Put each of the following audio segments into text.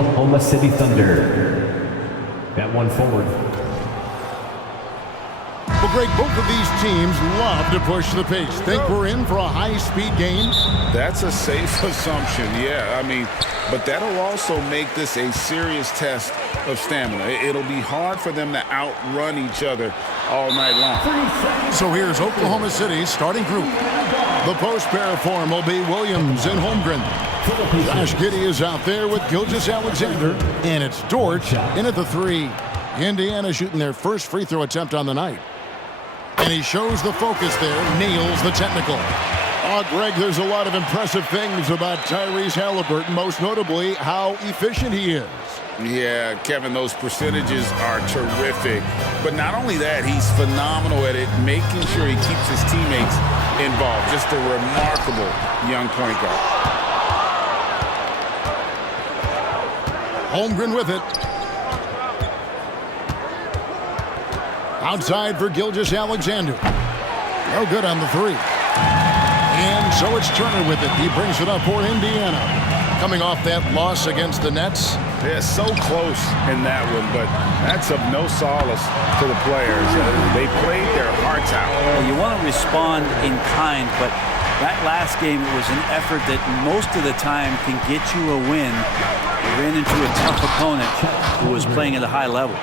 Oklahoma City Thunder. That one forward. Well, Greg, both of these teams love to push the pace. Think we're in for a high-speed game? That's a safe assumption, yeah. I mean, but that'll also make this a serious test of stamina. It'll be hard for them to outrun each other all night long. So here's Oklahoma City's starting group. The post pair form will be Williams and Holmgren. Josh Giddey is out there with Gilgeous-Alexander, and it's Dort in at the 3. Indiana shooting their first free throw attempt on the night. And he shows the focus there, nails the technical. Greg, there's a lot of impressive things about Tyrese Haliburton, most notably how efficient he is. Yeah, Kevin, those percentages are terrific. But not only that, he's phenomenal at it, making sure he keeps his teammates involved. Just a remarkable young point guard. Holmgren with it. Outside for Gilgeous-Alexander. No good on the 3. And so it's Turner with it. He brings it up for Indiana. Coming off that loss against the Nets. Yeah, so close in that one, but that's of no solace to the players. They played their hearts out. Well, you want to respond in kind, but that last game was an effort that most of the time can get you a win. You ran into a tough opponent who was playing at a high level.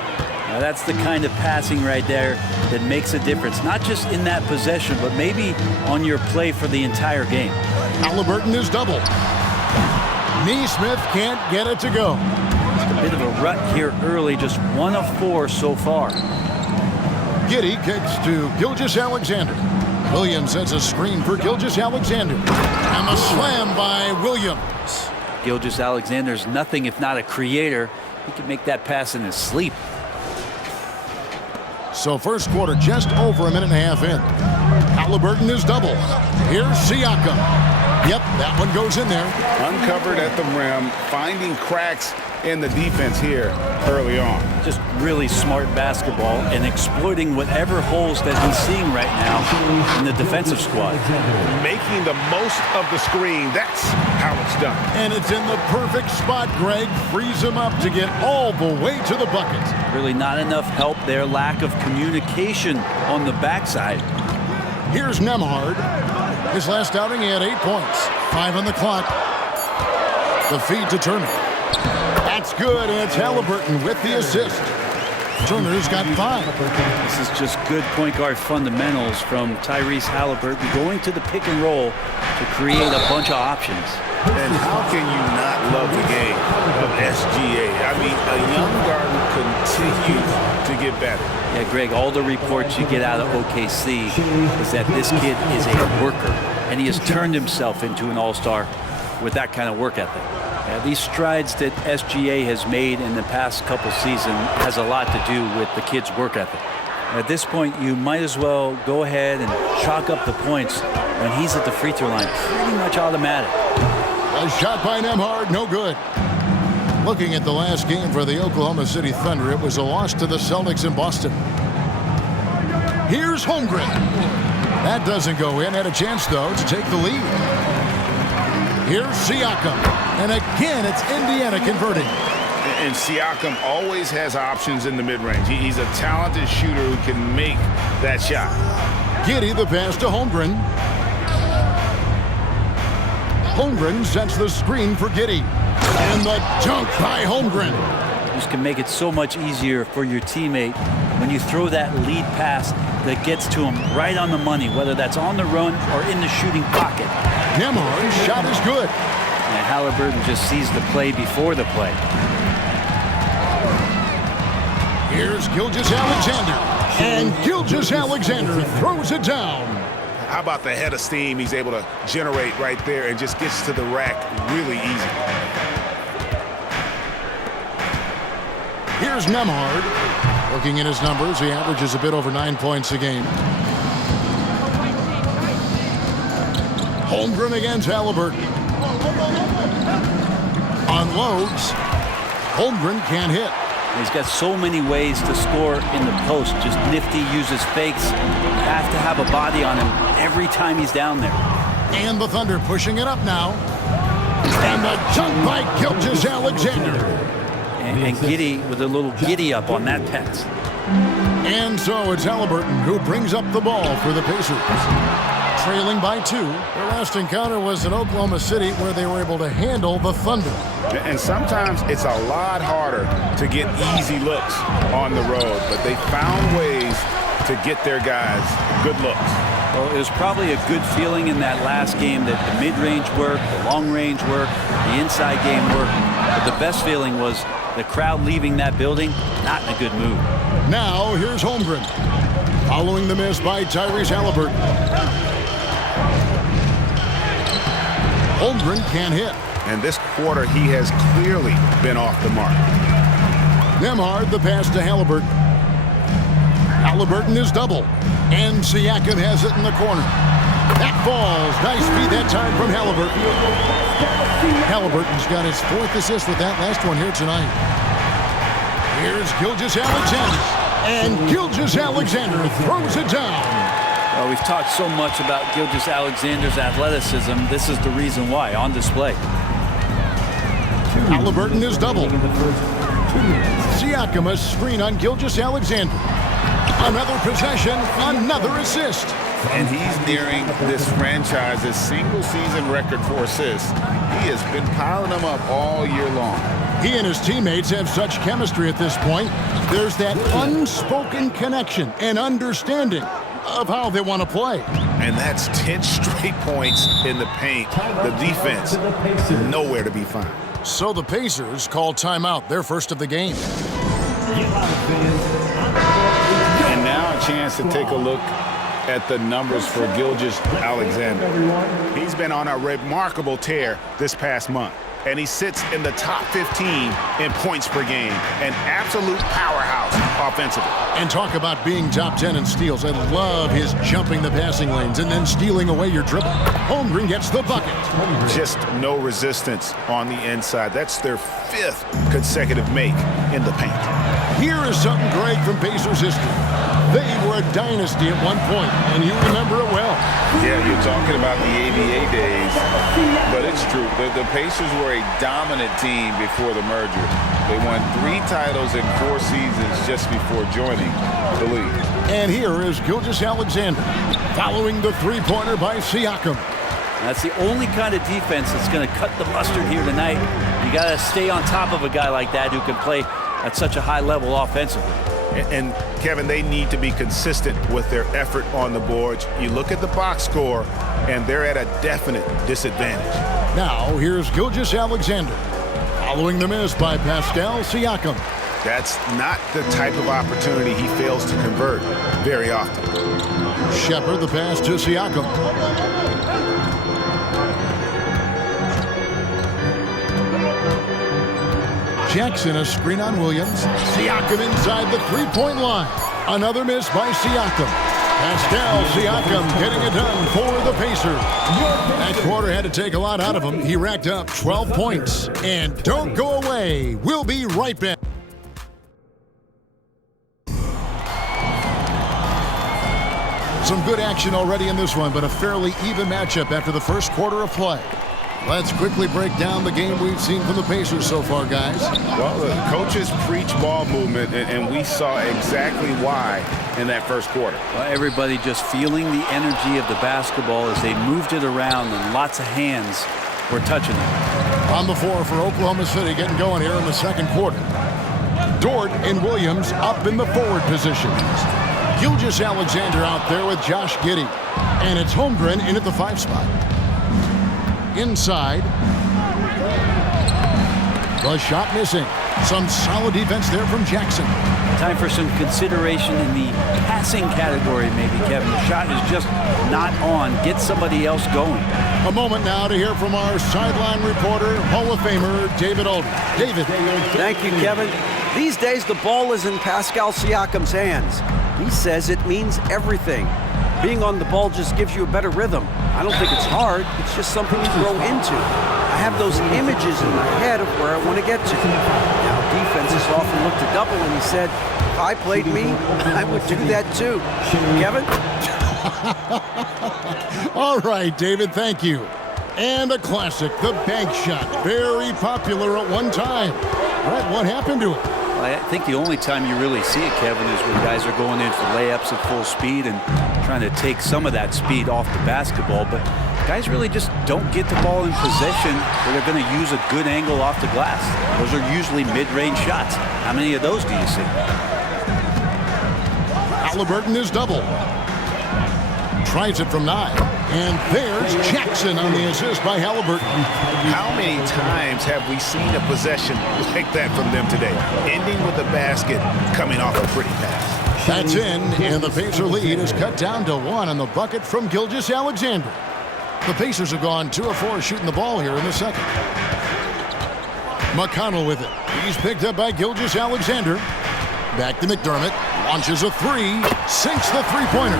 Now that's the kind of passing right there that makes a difference, not just in that possession, but maybe on your play for the entire game. Haliburton is double. Neesmith can't get it to go. Just a bit of a rut here early, just 1 of 4 so far. Giddey kicks to Gilgeous-Alexander. Williams sets a screen for Gilgeous-Alexander. And the slam by Williams. Gilgeous-Alexander's nothing if not a creator. He can make that pass in his sleep. So first quarter just over a minute and a half in. Haliburton is double. Here's Siakam. Yep, that one goes in there. Uncovered at the rim, finding cracks in the defense here early on. Just really smart basketball and exploiting whatever holes that he's seeing right now in the defensive squad. Making the most of the screen, that's how it's done. And it's in the perfect spot, Greg. Frees him up to get all the way to the bucket. Really not enough help there. Lack of communication on the backside. Here's Nembhard. His last outing, he had 8 points. 5 on the clock. The feed to Turner. That's good, and it's Haliburton with the assist. Turner's got 5. This is just good point guard fundamentals from Tyrese Haliburton, going to the pick and roll to create a bunch of options. And how can you not love the game of SGA? I mean, a young guard who continues to get better. Yeah, Greg, all the reports you get out of OKC is that this kid is a worker, and he has turned himself into an all-star with that kind of work ethic. These strides that SGA has made in the past couple seasons has a lot to do with the kid's work ethic. At this point, you might as well go ahead and chalk up the points when he's at the free throw line. Pretty much automatic. A shot by Nembhard, no good. Looking at the last game for the Oklahoma City Thunder, it was a loss to the Celtics in Boston. Here's Holmgren. That doesn't go in. Had a chance, though, to take the lead. Here's Siakam. And again, it's Indiana converting. And Siakam always has options in the mid-range. He's a talented shooter who can make that shot. Giddey the pass to Holmgren. Holmgren sets the screen for Giddey. And the dunk by Holmgren. This can make it so much easier for your teammate when you throw that lead pass that gets to him right on the money, whether that's on the run or in the shooting pocket. Nembhard's shot is good. And Haliburton just sees the play before the play. Here's Gilgeous-Alexander. And Gilgeous-Alexander throws it down. How about the head of steam he's able to generate right there and just gets to the rack really easy. Here's Nembhard. Looking at his numbers, he averages a bit over 9 points a game. Holmgren against Haliburton. Unloads. Holmgren can't hit. He's got so many ways to score in the post. Just nifty, uses fakes. You have to have a body on him every time he's down there. And the Thunder pushing it up now. And the dunk by Gilgeous-Alexander. And Giddy with a little giddy up on that pass. And so it's Halliburton who brings up the ball for the Pacers. Trailing by 2. Their last encounter was in Oklahoma City where they were able to handle the Thunder. And sometimes it's a lot harder to get easy looks on the road, but they found ways to get their guys good looks. Well, it was probably a good feeling in that last game that the mid-range worked, the long-range worked, the inside game worked. But the best feeling was the crowd leaving that building not in a good mood. Now here's Holmgren. Following the miss by Tyrese Halliburton. Holmgren can't hit. And this quarter, he has clearly been off the mark. Nembhard the pass to Halliburton. Halliburton is double. And Siakam has it in the corner. That falls. Nice feed that time from Halliburton. Halliburton's got his 4th assist with that last one here tonight. Here's Gilgeous-Alexander. And Gilgeous-Alexander throws it down. Well, we've talked so much about Gilgeous-Alexander's athleticism. This is the reason why, on display. Halliburton is double. Siakam a screen on Gilgeous-Alexander. Another possession, another assist. And he's nearing this franchise's single-season record for assists. He has been piling them up all year long. He and his teammates have such chemistry at this point. There's that unspoken connection and understanding of how they want to play. And that's 10 straight points in the paint. The defense, nowhere to be found. So the Pacers call timeout, their first of the game. And now a chance to take a look at the numbers for Gilgeous-Alexander. He's been on a remarkable tear this past month, and he sits in the top 15 in points per game. An absolute powerhouse offensively. And talk about being top 10 in steals. I love his jumping the passing lanes and then stealing away your dribble. Holmgren gets the bucket. Just no resistance on the inside. That's their 5th consecutive make in the paint. Here is something great from Pacers history. They were a dynasty at one point, and you remember it well. Yeah, you're talking about the ABA days, but it's true. The Pacers were a dominant team before the merger. They won 3 titles in 4 seasons just before joining the league. And here is Gilgeous-Alexander following the three-pointer by Siakam. That's the only kind of defense that's going to cut the mustard here tonight. You got to stay on top of a guy like that who can play at such a high level offensively. And Kevin, they need to be consistent with their effort on the boards. You look at the box score, and they're at a definite disadvantage. Now, here's Gilgeous-Alexander following the miss by Pascal Siakam. That's not the type of opportunity he fails to convert very often. Shepard the pass to Siakam. Jackson a screen on Williams. Siakam inside the three-point line. Another miss by Siakam. Pascal Siakam getting it done for the Pacers. That quarter had to take a lot out of him. He racked up 12 points. And don't go away. We'll be right back. Some good action already in this one, but a fairly even matchup after the first quarter of play. Let's quickly break down the game we've seen from the Pacers so far, guys. Well, the coaches preach ball movement, and we saw exactly why in that first quarter. Well, everybody just feeling the energy of the basketball as they moved it around, and lots of hands were touching it. On the floor for Oklahoma City, getting going here in the second quarter. Dort and Williams up in the forward positions. Gilgeous-Alexander out there with Josh Giddey. And it's Holmgren in at the 5 spot. Inside. The shot missing. Some solid defense there from Jackson. Time for some consideration in the passing category, maybe, Kevin. The shot is just not on. Get somebody else going. A moment now to hear from our sideline reporter, Hall of Famer David Aldridge. David. Thank you, Kevin. These days, the ball is in Pascal Siakam's hands. He says it means everything. Being on the ball just gives you a better rhythm. I don't think it's hard. It's just something to grow into. I have those images in my head of where I want to get to. Now, defenses often look to double, and he said, if I played me, I would do that too. Kevin? All right, David, thank you. And a classic, the bank shot. Very popular at one time. Brett, what happened to it? I think the only time you really see it, Kevin, is when guys are going in for layups at full speed and trying to take some of that speed off the basketball. But guys really just don't get the ball in possession where they're going to use a good angle off the glass. Those are usually mid-range shots. How many of those do you see? Halliburton is double. Tries it from 9. And there's Jackson on the assist by Halliburton. How many times have we seen a possession like that from them today? Ending with a basket, coming off a pretty pass. That's in, and the Pacer lead is cut down to 1 on the bucket from Gilgeous-Alexander. The Pacers have gone 2 of 4 shooting the ball here in the second. McConnell with it. He's picked up by Gilgeous-Alexander. Back to McDermott. Launches a 3. Sinks the three-pointer.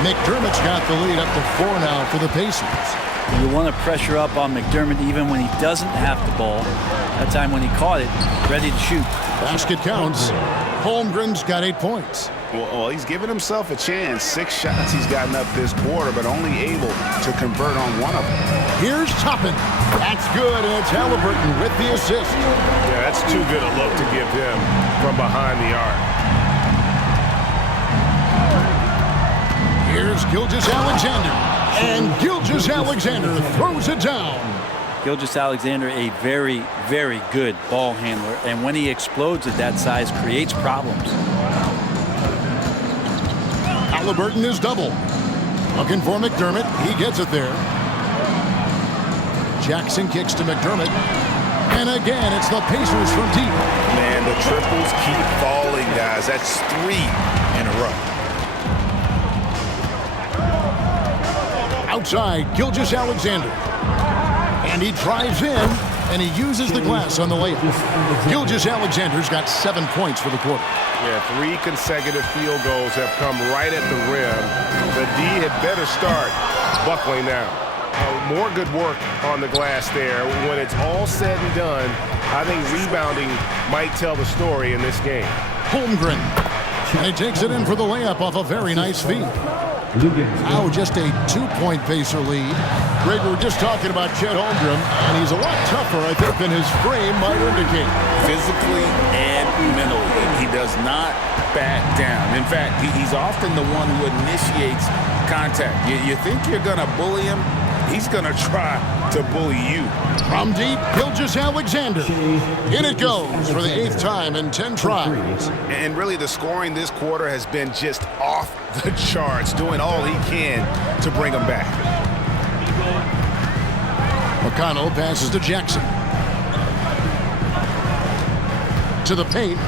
McDermott's got the lead up to 4 now for the Pacers. You want to pressure up on McDermott even when he doesn't have the ball. That time when he caught it, ready to shoot. Basket counts. Holmgren's got 8 points. Well, he's given himself a chance. 6 shots he's gotten up this quarter, but only able to convert on 1 of them. Here's Toppin. That's good, and it's Halliburton with the assist. Yeah, that's too good a look to give him from behind the arc. Here's Gilgeous-Alexander. And Gilgeous-Alexander throws it down. Gilgeous-Alexander, a very, very good ball handler. And when he explodes at that size, creates problems. Halliburton is double. Looking for McDermott. He gets it there. Jackson kicks to McDermott. And again, it's the Pacers from deep. Man, the triples keep falling, guys. That's 3 in a row. Outside, Gilgeous-Alexander. And he drives in, and he uses the glass on the layup. Gilgeous-Alexander's got 7 points for the quarter. Yeah, 3 consecutive field goals have come right at the rim. The D had better start buckling down. More good work on the glass there. When it's all said and done, I think rebounding might tell the story in this game. Holmgren. And he takes it in for the layup off a very nice feed. Now just a 2-point Pacer lead. Greg, we were just talking about Chet Holmgren, and he's a lot tougher, I think, than his frame might indicate. Physically and mentally, he does not back down. In fact, he's often the one who initiates contact. You think you're going to bully him? He's going to try to bully you. From deep, Gilgeous-Alexander. In it goes for the 8th time in 10 tries. And really, the scoring this quarter has been just off the charts, doing all he can to bring him back. McConnell passes to Jackson. To the paint.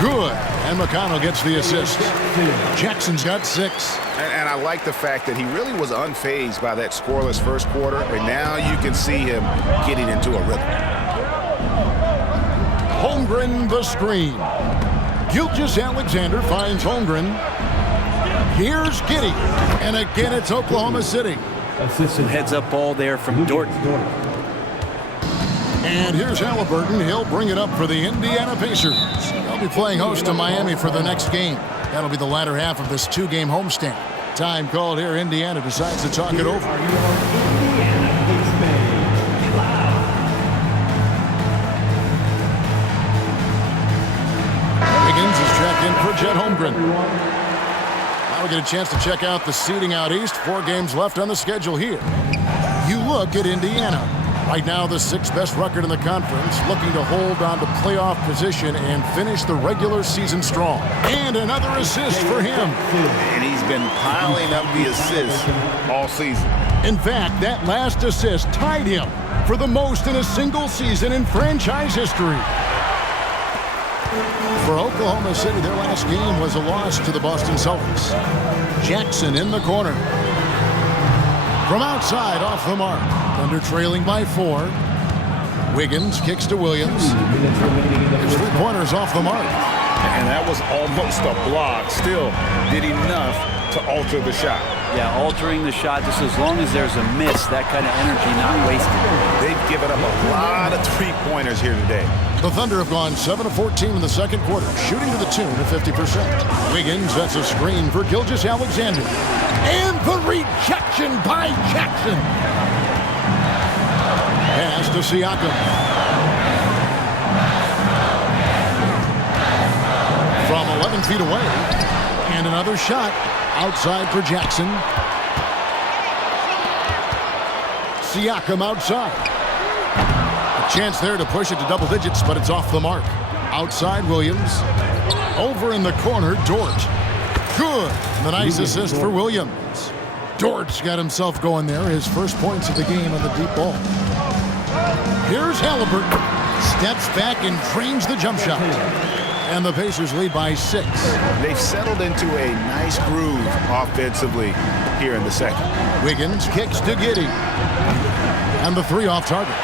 Good. And McConnell gets the assist. Jackson's got 6. And I like the fact that he really was unfazed by that scoreless first quarter, and now you can see him getting into a rhythm. Holmgren the screen. Gilgeous-Alexander finds Holmgren. Here's Giddey. And again, it's Oklahoma City. Some heads-up ball there from Dort. And here's Halliburton. He'll bring it up for the Indiana Pacers. They'll be playing host to Miami for the next game. That'll be the latter half of this 2-game homestand. Time called here. Indiana decides to talk it over. Wiggins is checked in for Chet Holmgren. Now we get a chance to check out the seeding out east. 4 games left on the schedule here. You look at Indiana. Right now, the 6th best record in the conference, looking to hold on to playoff position and finish the regular season strong. And another assist for him. And he's been piling up the assists all season. In fact, that last assist tied him for the most in a single season in franchise history. For Oklahoma City, their last game was a loss to the Boston Celtics. Jackson in the corner. From outside, off the mark. Thunder trailing by 4. Wiggins kicks to Williams. His 3-pointers off the mark. And that was almost a block. Still did enough to alter the shot. Yeah, altering the shot just as long as there's a miss, that kind of energy not wasted. They've given up a lot of 3-pointers here today. The Thunder have gone 7 of 14 in the second quarter, shooting to the tune of 50%. Wiggins sets a screen for Gilgeous-Alexander. And the rejection by Jackson. Pass to Siakam. From 11 feet away. And another shot outside for Jackson. Siakam outside. A chance there to push it to double digits, but it's off the mark. Outside Williams. Over in the corner, Dort. Good. The nice assist for Williams. Dort's got himself going there. His first points of the game on the deep ball. Here's Halliburton. Steps back and drains the jump shot. And the Pacers lead by 6. They've settled into a nice groove offensively here in the second. Wiggins kicks to Giddey. And the 3 off target.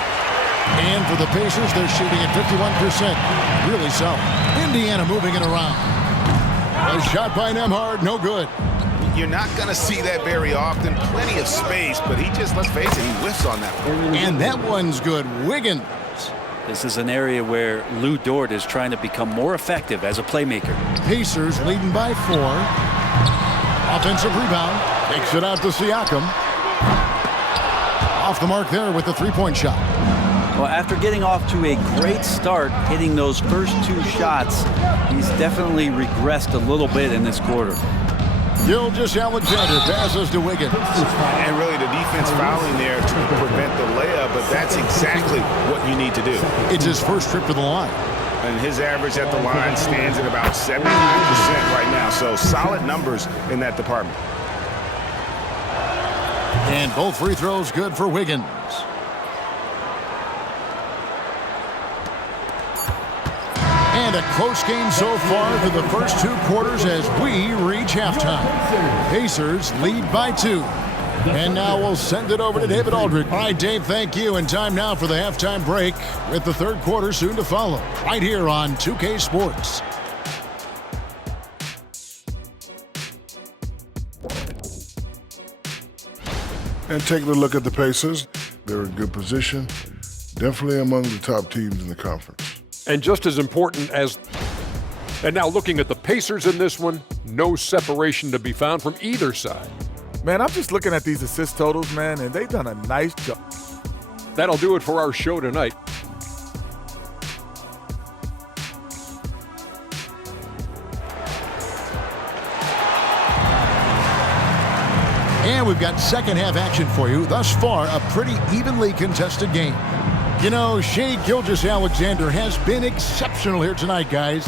And for the Pacers, they're shooting at 51%. Really solid. Indiana moving it around. A shot by Nembhard, no good. You're not going to see that very often. Plenty of space, but he just, let's face it, he whiffs on that one. And that one's good. Wiggins. This is an area where Lou Dort is trying to become more effective as a playmaker. Pacers leading by 4. Offensive rebound. Takes it out to Siakam. Off the mark there with the three-point shot. Well, after getting off to a great start, hitting those first 2 shots, he's definitely regressed a little bit in this quarter. Gilgeous-Alexander passes to Wiggins. And really the defense fouling there to prevent the layup, but that's exactly what you need to do. It's his first trip to the line. And his average at the line stands at about 79% right now, so solid numbers in that department. And both free throws good for Wiggins. And a close game so far for the first 2 quarters as we reach halftime. Pacers lead by 2. And now we'll send it over to David Aldridge. All right, Dave, thank you. And time now for the halftime break with the third quarter soon to follow. Right here on 2K Sports. And taking a look at the Pacers, they're in good position. Definitely among the top teams in the conference. And just as important as... And now looking at the Pacers in this one, no separation to be found from either side. Man, I'm just looking at these assist totals, man, and they've done a nice job. That'll do it for our show tonight. And we've got second half action for you. Thus far, a pretty evenly contested game. You know, Shai Gilgeous-Alexander has been exceptional here tonight, guys.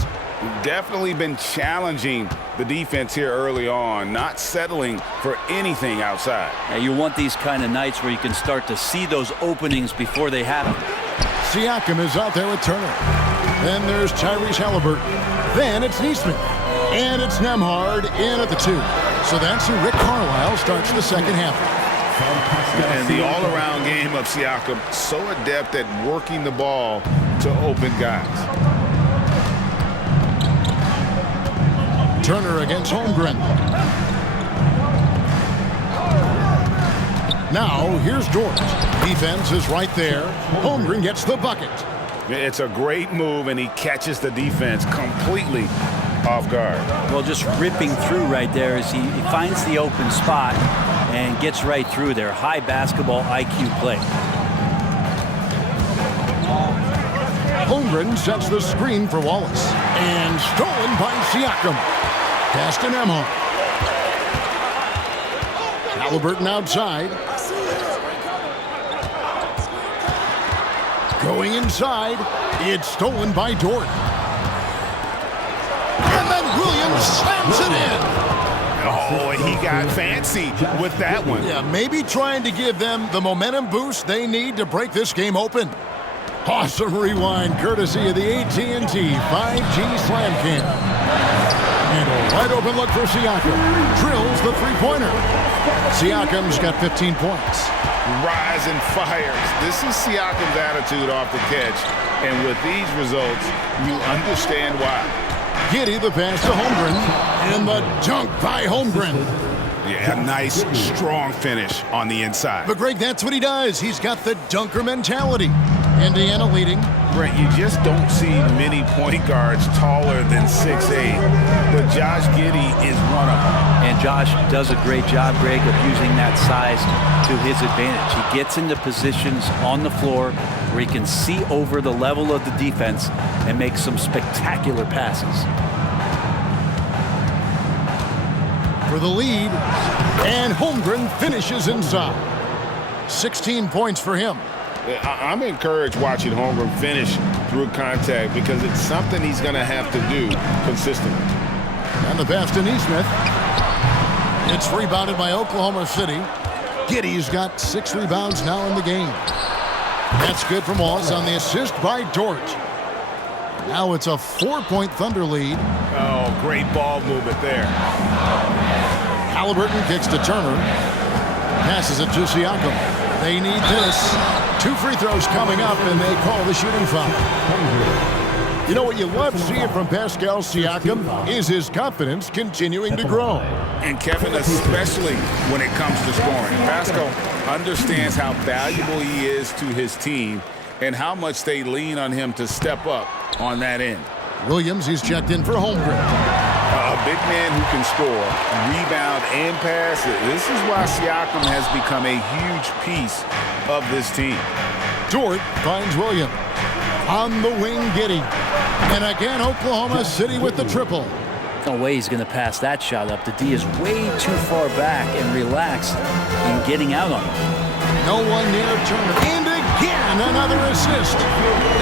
Definitely been challenging the defense here early on, not settling for anything outside. Now, you want these kind of nights where you can start to see those openings before they happen. Siakam is out there with Turner. Then there's Tyrese Halliburton. Then it's Neesmith. And it's Nembhard in at the 2. So that's who Rick Carlisle starts the second half. And the all-around game of Siakam, so adept at working the ball to open guys. Turner against Holmgren. Now, here's Dort. Defense is right there. Holmgren gets the bucket. It's a great move, and he catches the defense completely off guard. Well, just ripping through right there as he finds the open spot and gets right through there. High basketball IQ play. Holmgren sets the screen for Wallace. And stolen by Siakam. Pass to Nembhard. Halliburton outside. Going inside. It's stolen by Dort. And then Williams slams it in. Oh, he got fancy with that one. Yeah, maybe trying to give them the momentum boost they need to break this game open. Awesome rewind courtesy of the AT&T 5G Slam Cam. And a wide open look for Siakam. Drills the three-pointer. Siakam's got 15 points. Rise and fires. This is Siakam's attitude off the catch. And with these results, you understand why. Giddey the pass to Holmgren. And the dunk by Holmgren. Yeah, a nice, strong finish on the inside. But Greg, that's what he does. He's got the dunker mentality. Indiana leading. Brent, you just don't see many point guards taller than 6'8", but Josh Giddey is one of them. And Josh does a great job, Greg, of using that size to his advantage. He gets into positions on the floor where he can see over the level of the defense and make some spectacular passes. For the lead, and Holmgren finishes inside. 16 points for him. I'm encouraged watching Holmgren finish through contact because it's something he's going to have to do consistently. And the pass to Neesmith. It's rebounded by Oklahoma City. Giddey's got 6 rebounds now in the game. That's good from Moss on the assist by Dort. Now it's a 4-point Thunder lead. Oh, great ball movement there. Halliburton kicks to Turner. Passes it to Siakam. They need this. 2 free throws coming up, and they call the shooting foul. You know what you love seeing from Pascal Siakam is his confidence continuing to grow. And Kevin, especially when it comes to scoring. Pascal understands how valuable he is to his team and how much they lean on him to step up on that end. Williams, he's checked in for Holmgren. A big man who can score, rebound, and pass. This is why Siakam has become a huge piece of this team. Dort finds Williams. On the wing, Giddey. And again, Oklahoma City with the triple. No way he's going to pass that shot up. The D is way too far back and relaxed in getting out on it. No one near Turner. And again, another assist.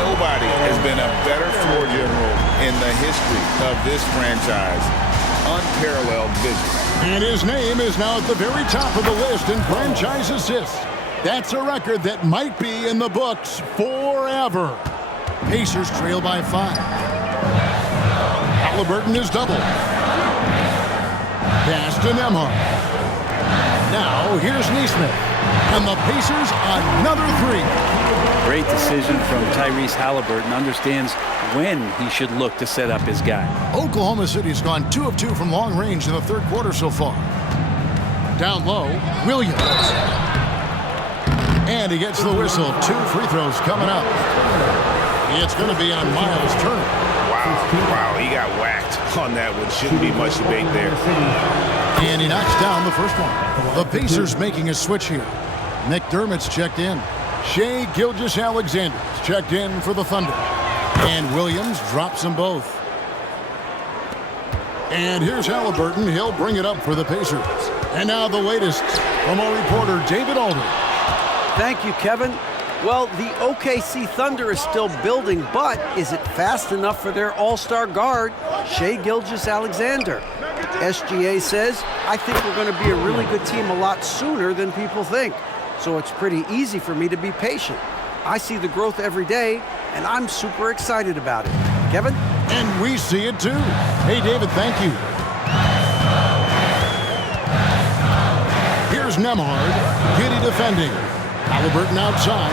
Nobody has been a better floor general in the history of this franchise. Unparalleled vision. And his name is now at the very top of the list in franchise assists. That's a record that might be in the books forever. Pacers trail by 5. Halliburton is doubled. Pass to Nembhard. Now here's Neesmith. And the Pacers another 3. Great decision from Tyrese Halliburton. Understands when he should look to set up his guy. Oklahoma City's gone 2 of 2 from long range in the third quarter so far. Down low, Williams. And he gets the whistle. 2 free throws coming up. It's going to be on Miles Turner. Wow, he got whacked on that one. Shouldn't be much debate there. And he knocks down the first one. The Pacers making a switch here. McDermott's checked in. Shai Gilgeous-Alexander's checked in for the Thunder. And Williams drops them both. And here's Halliburton. He'll bring it up for the Pacers. And now the latest from our reporter, David Aldridge. Thank you, Kevin. Well, the OKC Thunder is still building, but is it fast enough for their all-star guard, Shai Gilgeous-Alexander? SGA says, I think we're going to be a really good team a lot sooner than people think. So it's pretty easy for me to be patient. I see the growth every day, and I'm super excited about it. Kevin? And we see it too. Hey, David, thank you. Here's Nembhard. Giddey defending. Halliburton outside.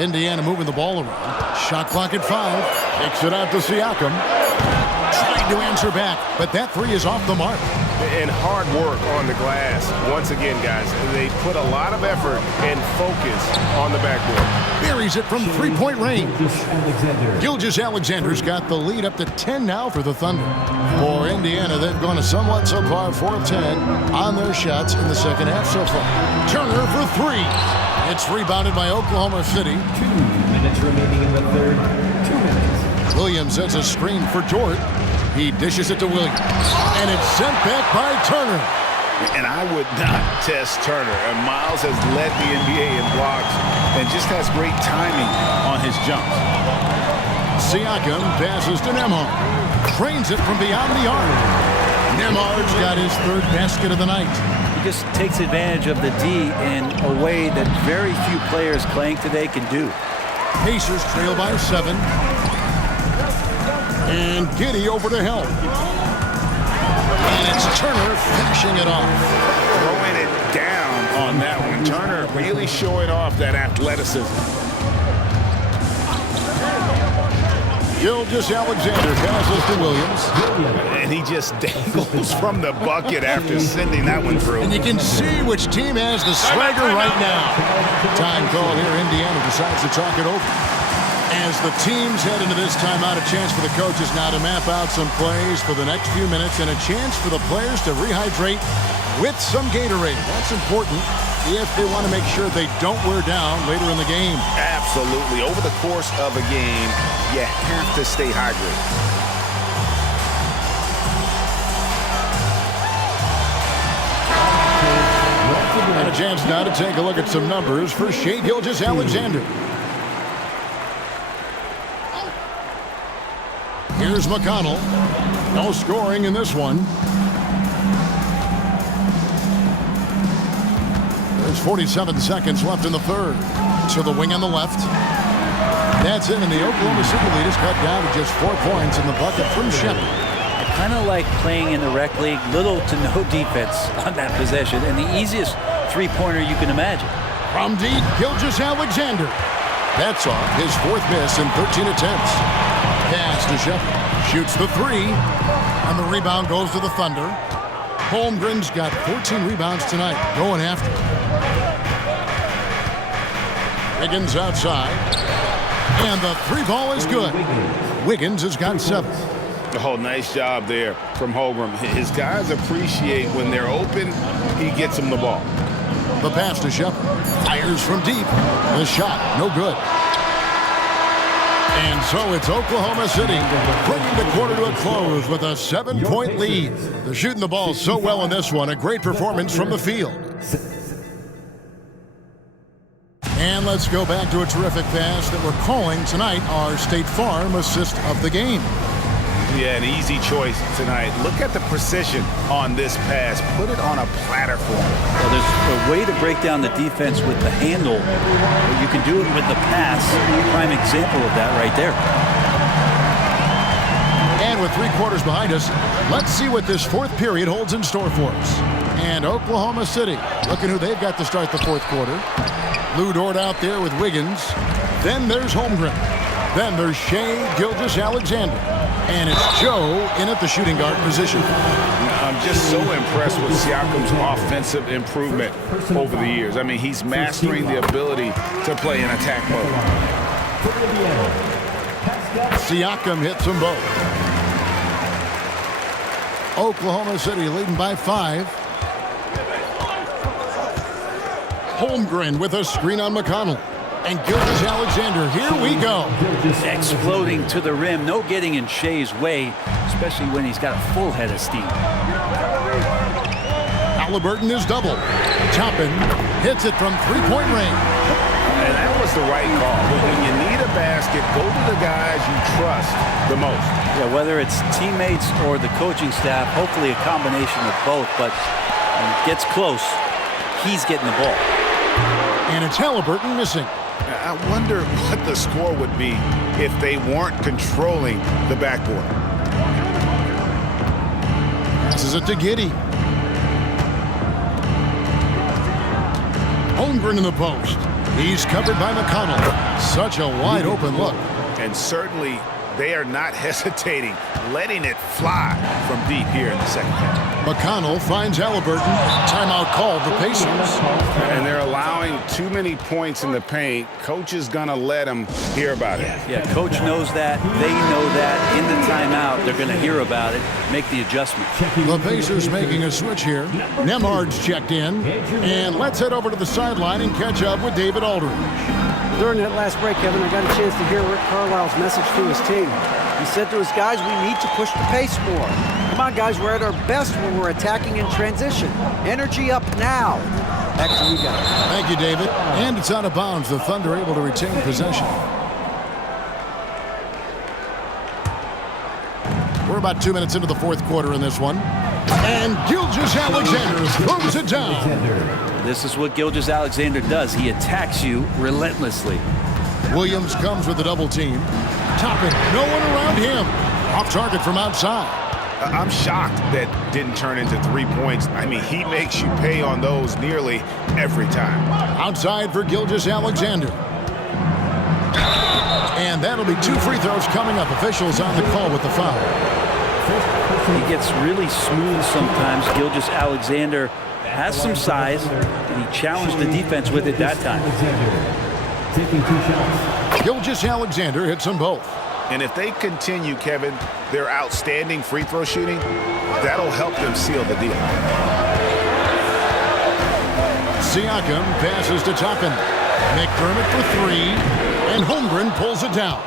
Indiana moving the ball around. Shot clock at 5. Takes it out to Siakam. Trying to answer back, but that 3 is off the mark. And hard work on the glass. Once again, guys, they put a lot of effort and focus on the backboard. Buries it from 3-point range. Gilgeous-Alexander's got the lead up to 10 now for the Thunder. For Indiana, they've gone a somewhat subpar 4 of 10 on their shots in the second half so far. Turner for 3. It's rebounded by Oklahoma City. 2 minutes remaining in the third. 2 minutes. Williams sets a screen for Dort. He dishes it to Williams. And it's sent back by Turner. And I would not test Turner. And Miles has led the NBA in blocks and just has great timing on his jumps. Siakam passes to Nembhard. Trains it from beyond the arc. Nembhard's got his 3rd basket of the night. He just takes advantage of the D in a way that very few players playing today can do. Pacers trail by 7. And Giddey over to help. And it's Turner finishing it off. Throwing it down on that one. Turner really showing off that athleticism. Gilgeous Alexander passes to Williams. And he just dangles from the bucket after sending that one through. And you can see which team has the swagger right now. Time call here. Indiana decides to talk it over. As the teams head into this timeout, a chance for the coaches now to map out some plays for the next few minutes and a chance for the players to rehydrate with some Gatorade. That's important if they want to make sure they don't wear down later in the game. Absolutely. Over the course of a game, you have to stay hydrated. And a chance now to take a look at some numbers for Shai Gilgeous-Alexander. Here's McConnell. No scoring in this one. There's 47 seconds left in the third. To the wing on the left. That's it, and the Oklahoma City lead is cut down to just 4 points in the bucket from Shepard. Kind of like playing in the rec league, little to no defense on that possession, and the easiest three-pointer you can imagine. From deep, Gilgeous-Alexander. That's off his 4th miss in 13 attempts. Pass to Shepard. Shoots the 3. And the rebound goes to the Thunder. Holmgren's got 14 rebounds tonight. Going after it. Wiggins outside. And the 3 ball is good. Wiggins has got 7. Oh, nice job there from Holmgren. His guys appreciate when they're open, he gets them the ball. The pass to Shepard. Fires from deep. The shot, no good. And so it's Oklahoma City bringing the quarter to a close with a 7-point lead. They're shooting the ball so well in this one. A great performance from the field. And let's go back to a terrific pass that we're calling tonight our State Farm assist of the game. Yeah, an easy choice tonight. Look at the precision on this pass. Put it on a platter for him. Well, there's a way to break down the defense with the handle. You can do it with the pass. Prime example of that right there. And with 3 quarters behind us, let's see what this 4th period holds in store for us. And Oklahoma City, looking who they've got to start the 4th quarter. Lou Dort out there with Wiggins. Then there's Holmgren. Then there's Shai Gilgeous-Alexander. And it's Joe in at the shooting guard position. I'm just so impressed with Siakam's offensive improvement over the years. I mean, he's mastering the ability to play in attack mode. Siakam hits them both. Oklahoma City leading by 5. Holmgren with a screen on McConnell. And Gilgeous-Alexander, here we go. Exploding to the rim, no getting in Shai's way, especially when he's got a full head of steam. Halliburton is double. Toppin hits it from 3-point range. And that was the right call. When you need a basket, go to the guys you trust the most. Yeah, whether it's teammates or the coaching staff, hopefully a combination of both, but when it gets close, he's getting the ball. And it's Halliburton missing. I wonder what the score would be if they weren't controlling the backboard. Passes it to Giddey. Holmgren in the post. He's covered by McConnell. Such a wide open look. And certainly they are not hesitating, letting it fly from deep here in the second half. McConnell finds Halliburton. Timeout called the Pacers. And they're allowing too many points in the paint. Coach is going to let them hear about it. Yeah, coach knows that. They know that. In the timeout, they're going to hear about it, make the adjustment. The Pacers making a switch here. Nembhard's checked in. And let's head over to the sideline and catch up with David Aldridge. During that last break, Kevin, I got a chance to hear Rick Carlisle's message to his team. He said to his guys, we need to push the pace more. Come on, guys, we're at our best when we're attacking in transition. Energy up now. Back to you guys. Thank you, David. And it's out of bounds. The Thunder able to retain possession. We're about 2 minutes into the 4th quarter in this one. And Gilgeous-Alexander throws it down. This is what Gilgeous-Alexander does. He attacks you relentlessly. Williams comes with a double team. Toppin, no one around him. Off target from outside. I'm shocked that didn't turn into 3 points. I mean, he makes you pay on those nearly every time. Outside for Gilgeous-Alexander. And And that'll be 2 free throws coming up. Officials on the call with the foul. He gets really smooth sometimes. Gilgeous-Alexander has some size, and he challenged the defense with it that time. Taking 2 shots. Gilgeous-Alexander hits them both. And if they continue, Kevin, their outstanding free throw shooting, that'll help them seal the deal. Siakam passes to Toppin. McDermott for 3, and Holmgren pulls it down.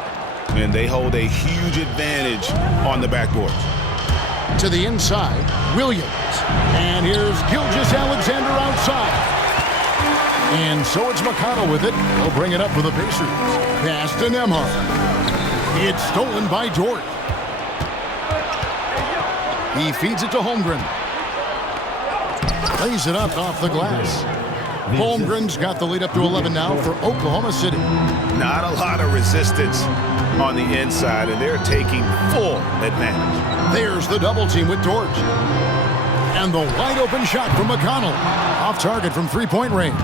And they hold a huge advantage on the backboard. To the inside, Williams. And here's Gilgeous-Alexander outside. And so it's McConnell with it. He'll bring it up for the Pacers. Pass to Nembhard. It's stolen by Dort. He feeds it to Holmgren. Lays it up off the glass. Holmgren's got the lead up to 11 now for Oklahoma City. Not a lot of resistance on the inside, and they're taking full advantage. There's the double team with Dort. And the wide open shot from McConnell. Off target from 3-point range.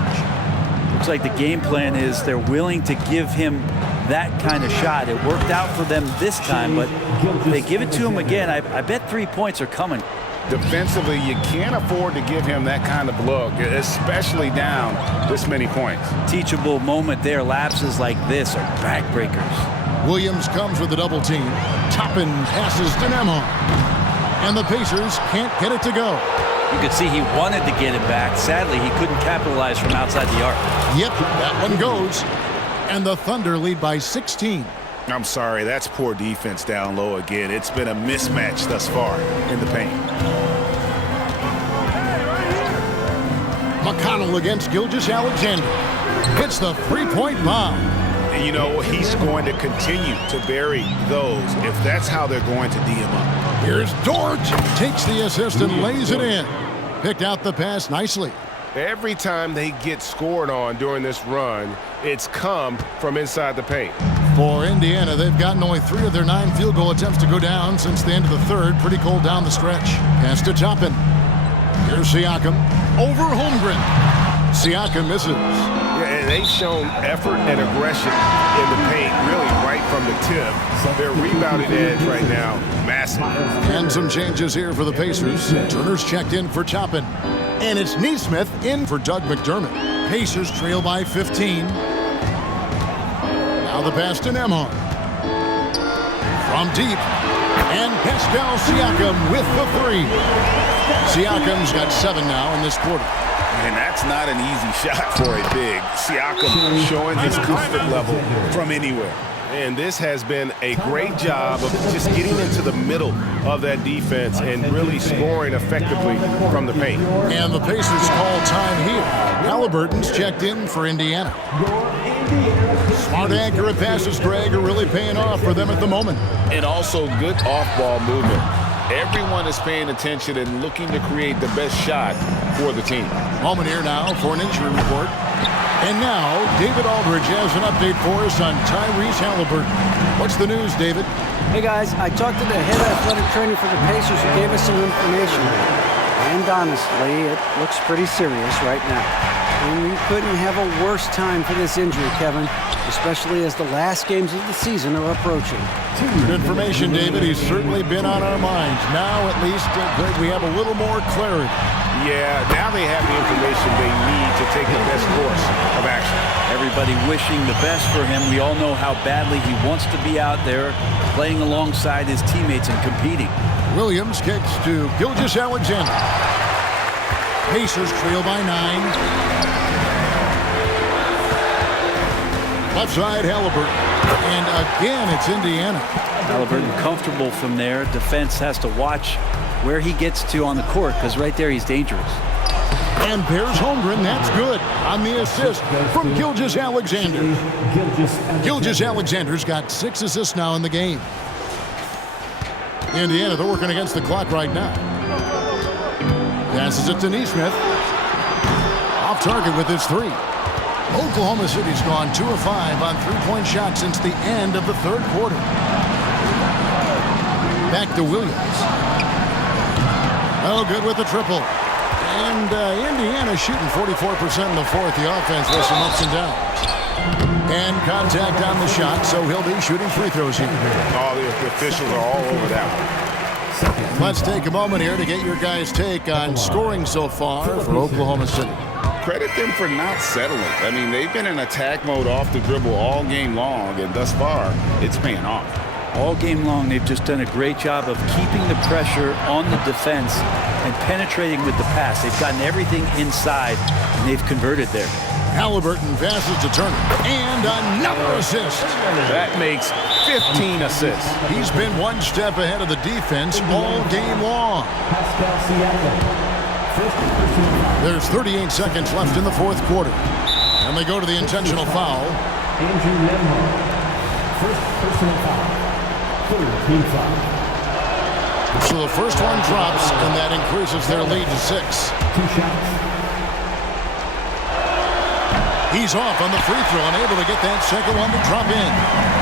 Looks like the game plan is they're willing to give him that kind of shot. It worked out for them this time, but if they give it to him again, I bet 3 points are coming. Defensively, you can't afford to give him that kind of look, especially down this many points. Teachable moment there. Lapses like this are backbreakers. Williams comes with the double team. Toppin passes to Nembhard. And the Pacers can't get it to go. You could see he wanted to get it back. Sadly, he couldn't capitalize from outside the arc. Yep, that one goes. And the Thunder lead by 16. I'm sorry, that's poor defense down low again. It's been a mismatch thus far in the paint. McConnell against Gilgeous-Alexander. Hits the 3-point bomb. And you know, he's going to continue to bury those if that's how they're going to D him up. Here's Dort. Takes the assist and lays it in. Picked out the pass nicely. Every time they get scored on during this run, it's come from inside the paint. For Indiana, they've gotten only 3 of their 9 field goal attempts to go down since the end of the third. Pretty cold down the stretch. Pass to Toppin. Here's Siakam. Over Holmgren. Siakam misses. Yeah, and they've shown effort and aggression in the paint, really right from the tip. Their rebounding edge right now, massive. And some changes here for the Pacers. Turner's checked in for Toppin. And it's Nesmith in for Doug McDermott. Pacers trail by 15. Now the pass to Nembhard. From deep. And Pascal Siakam with the 3. Siakam's got 7 now in this quarter. And that's not an easy shot for a big. Siakam showing his comfort level from anywhere. And this has been a great job of just getting into the middle of that defense and really scoring effectively from the paint. And the Pacers call time here. Halliburton's checked in for Indiana. Smart, accurate passes, Greg, are really paying off for them at the moment. And also good off-ball movement. Everyone is paying attention and looking to create the best shot for the team. Moment here now for an injury report. And now, David Aldridge has an update for us on Tyrese Halliburton. What's the news, David? Hey guys, I talked to the head athletic trainer for the Pacers who gave us some information. And honestly, it looks pretty serious right now. And we couldn't have a worse time for this injury, Kevin, especially as the last games of the season are approaching. Good information, David. He's certainly been on our minds. Now, at least, Greg, we have a little more clarity. Yeah, now they have the information they need to take the best course of action. Everybody wishing the best for him. We all know how badly he wants to be out there playing alongside his teammates and competing. Williams kicks to Gilgeous-Alexander. Pacers trail by 9. Left side, Halliburton. And again, it's Indiana. Halliburton comfortable from there. Defense has to watch where he gets to on the court because right there he's dangerous. And there's Holmgren. That's good on the assist from Gilgeous-Alexander. Gilgeous-Alexander's got 6 assists now in the game. Indiana, they're working against the clock right now. Passes it to Nesmith. Off target with his 3. Oklahoma City's gone 2 of 5 on 3-point shots since the end of the third quarter. Back to Williams. Oh, good with the triple. And Indiana shooting 44% in the fourth. The offense with some ups and downs. And contact on the shot, so he'll be shooting free throws here. All the officials are all over that one. Let's take a moment here to get your guys' take on scoring so far for Oklahoma City. Credit them for not settling. I mean, they've been in attack mode off the dribble all game long, and thus far, it's paying off. All game long, they've just done a great job of keeping the pressure on the defense and penetrating with the pass. They've gotten everything inside, and they've converted there. Halliburton passes to Turner, and another assist. That makes 15 assists. He's been one step ahead of the defense all game long. There's 38 seconds left in the fourth quarter, and they go to the intentional foul. Andrew Nembhard. First personal foul. Third team foul. So the first one drops, and that increases their lead to 6. 2 shots. He's off on the free throw, unable to get that second one to drop in.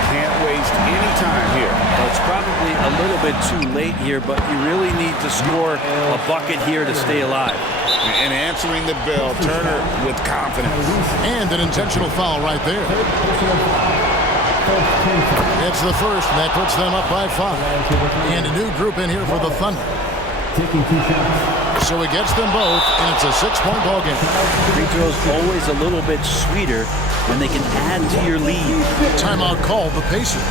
Can't waste any time here. Well, it's probably a little bit too late here, but you really need to score a bucket here to stay alive. And answering the bell, Turner with confidence. And an intentional foul right there. It's the first, and that puts them up by 5. And a new group in here for the Thunder. Taking 2 shots. So he gets them both, and it's a 6-point ball game. Free throws always a little bit sweeter when they can add to your lead. Timeout called the Pacers.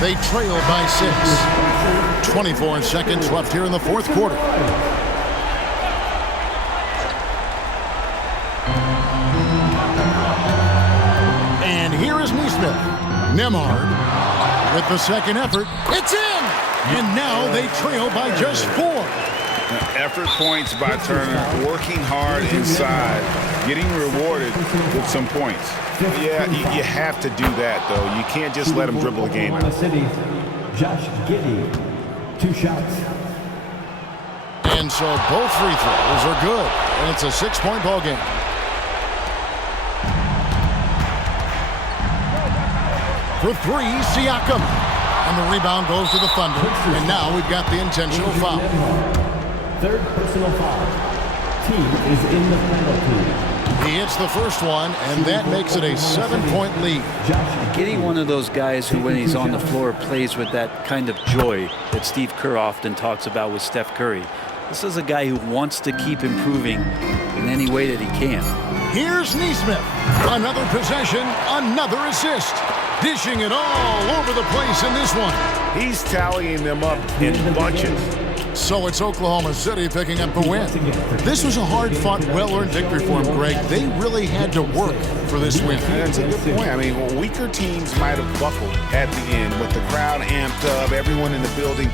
They trail by 6. 24 seconds left here in the fourth quarter. And here is Neesmith. Nembhard with the second effort. It's in! And now they trail by just 4. Effort points by Turner, working hard inside, getting rewarded with some points. Yeah, you have to do that, though. You can't just let him dribble the game out. City, Josh Giddey, 2 shots. And so both free throws are good, and it's a 6-point ball game. For 3, Siakam. And the rebound goes to the Thunder. And now we've got the intentional foul. Third personal foul. Team is in the penalty. He hits the first one, and that makes it a 7-point lead. Giddey, one of those guys who, when he's on the floor, plays with that kind of joy that Steve Kerr often talks about with Steph Curry. This is a guy who wants to keep improving in any way that he can. Here's Neesmith. Another possession, another assist. Dishing it all over the place in this one. He's tallying them up in bunches. So it's Oklahoma City picking up the win. This was a hard-fought, well-earned victory for them, Greg. They really had to work for this win. That's a good point. I mean, weaker teams might have buckled at the end with the crowd amped up, everyone in the building.